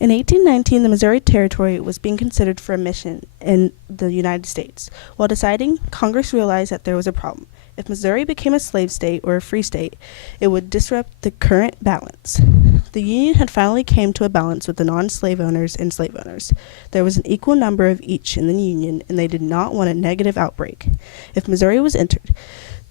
In 1819, the Missouri Territory was being considered for admission in the United States. While deciding, Congress realized that there was a problem. If Missouri became a slave state or a free state, it would disrupt the current balance. The Union had finally came to a balance with the non-slave owners and slave owners. There was an equal number of each in the Union, and they did not want a negative outbreak. If Missouri was entered,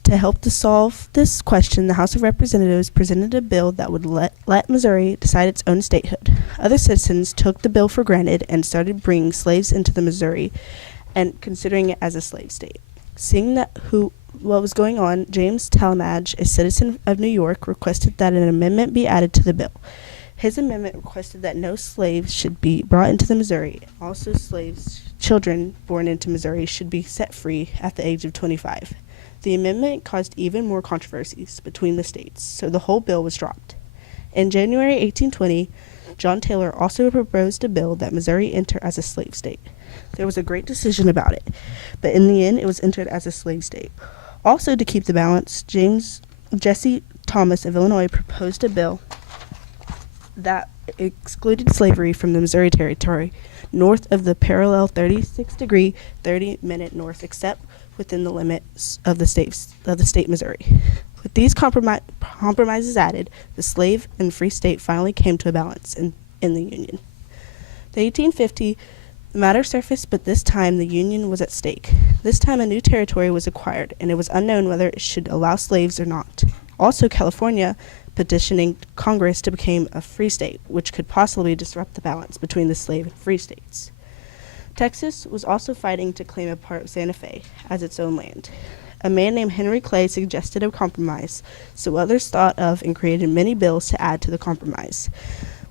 to help to solve this question, the House of Representatives presented a bill that would let Missouri decide its own statehood. Other citizens took the bill for granted and started bringing slaves into the Missouri and considering it as a slave state. Seeing what was going on, James Talmadge, a citizen of New York, requested that an amendment be added to the bill. His amendment requested that no slaves should be brought into the Missouri. Also, children born into Missouri should be set free at the age of 25. The amendment caused even more controversies between the states, so the whole bill was dropped. In January 1820, John Taylor also proposed a bill that Missouri enter as a slave state. There was a great decision about it, but in the end it was entered as a slave state. Also, to keep the balance, Jesse Thomas of Illinois proposed a bill that excluded slavery from the Missouri Territory north of the parallel 36-degree 30-minute north, except within the limits of the state Missouri. With these compromises added, the slave and free state finally came to a balance in the Union. The 1850 matter surfaced, but this time the Union was at stake. This time a new territory was acquired, and it was unknown whether it should allow slaves or not. Also, California petitioning Congress to become a free state, which could possibly disrupt the balance between the slave and free states. Texas was also fighting to claim a part of Santa Fe as its own land. A man named Henry Clay suggested a compromise, so others thought of and created many bills to add to the compromise.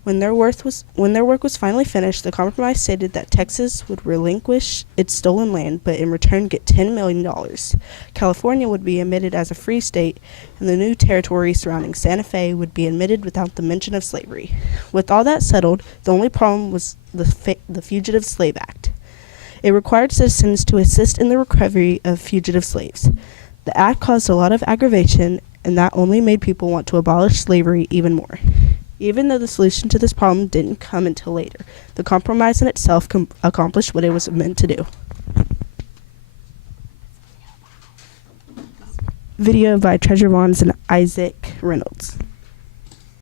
When their work was finally finished, the compromise stated that Texas would relinquish its stolen land, but in return get $10 million. California would be admitted as a free state, and the new territory surrounding Santa Fe would be admitted without the mention of slavery. With all that settled, the only problem was the Fugitive Slave Act. It required citizens to assist in the recovery of fugitive slaves. The act caused a lot of aggravation, and that only made people want to abolish slavery even more. Even though the solution to this problem didn't come until later, the compromise in itself accomplished what it was meant to do. Video by Treasure Vaughns and Isaac Reynolds.